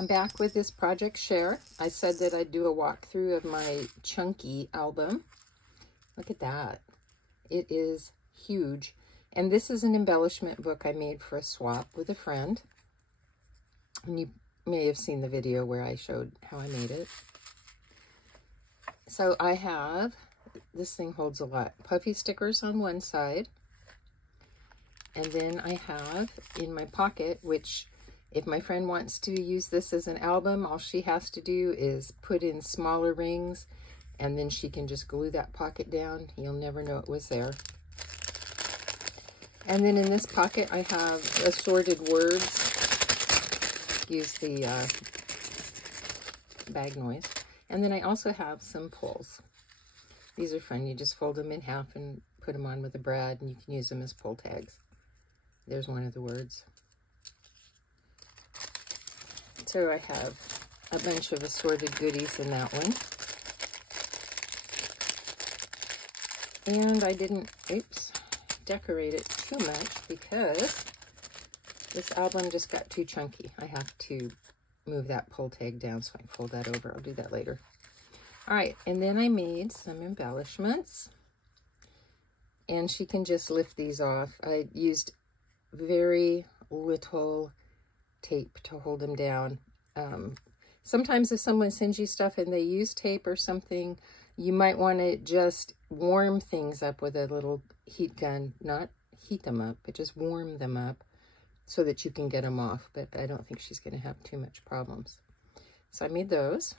I'm back with this Project Share. I said that I'd do a walkthrough of my chunky album. Look at that. It is huge. And this is an embellishment book I made for a swap with a friend. And you may have seen the video where I showed how I made it. So I have, this thing holds a lot, puffy stickers on one side. And then I have in my pocket, which if my friend wants to use this as an album, all she has to do is put in smaller rings, and then she can just glue that pocket down. You'll never know it was there. And then in this pocket, I have assorted words. Use the bag noise. And then I also have some pulls. These are fun. You just fold them in half and put them on with a brad, and you can use them as pull tags. There's one of the words. So I have a bunch of assorted goodies in that one. And I didn't, decorate it too much because this album just got too chunky. I have to move that pull tag down so I can fold that over. I'll do that later. All right, and then I made some embellishments. And she can just lift these off. I used very little tape to hold them down. Sometimes if someone sends you stuff and they use tape or something, you might want to just warm things up with a little heat gun. Not heat them up, but just warm them up so that you can get them off. But I don't think she's going to have too much problems. So I made those.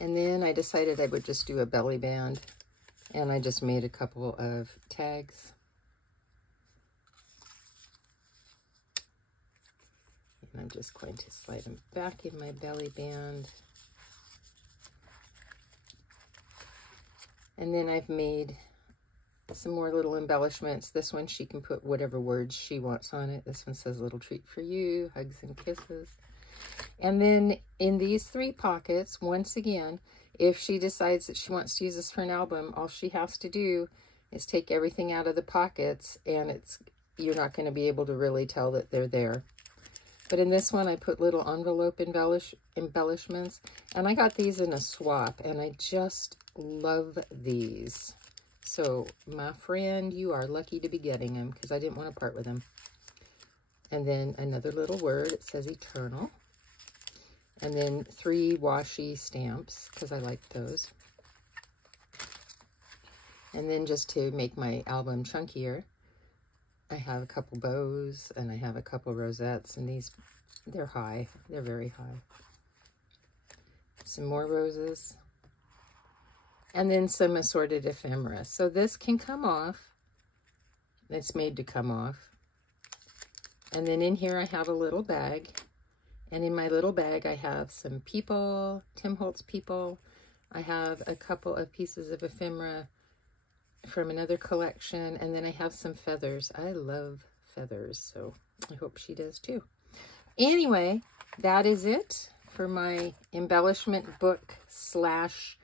And then I decided I would just do a belly band. And I just made a couple of tags. And I'm just going to slide them back in my belly band. And then I've made some more little embellishments. This one, she can put whatever words she wants on it. This one says, "Little treat for you, hugs and kisses." And then in these three pockets, once again, if she decides that she wants to use this for an album, all she has to do is take everything out of the pockets, and you're not going to be able to really tell that they're there. But in this one, I put little envelope embellishments, and I got these in a swap, and I just love these. So, my friend, you are lucky to be getting them, because I didn't want to part with them. And then another little word, it says eternal. And then 3 washi stamps, because I like those. And then just to make my album chunkier, I have a couple bows, and I have a couple rosettes, and these, they're high. They're very high. Some more roses. And then some assorted ephemera. So this can come off. It's made to come off. And then in here I have a little bag. And in my little bag I have some people, Tim Holtz people. I have a couple of pieces of ephemera from another collection, and then I have some feathers. I love feathers, so I hope she does too. Anyway, that is it for my embellishment book slash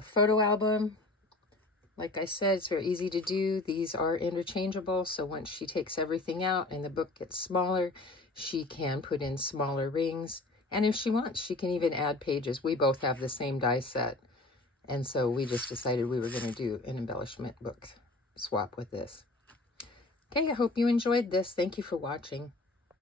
photo album. Like I said, it's very easy to do. These are interchangeable, so once she takes everything out and the book gets smaller, she can put in smaller rings, and if she wants, she can even add pages. We both have the same die set. And so we just decided we were going to do an embellishment book swap with this. Okay, I hope you enjoyed this. Thank you for watching.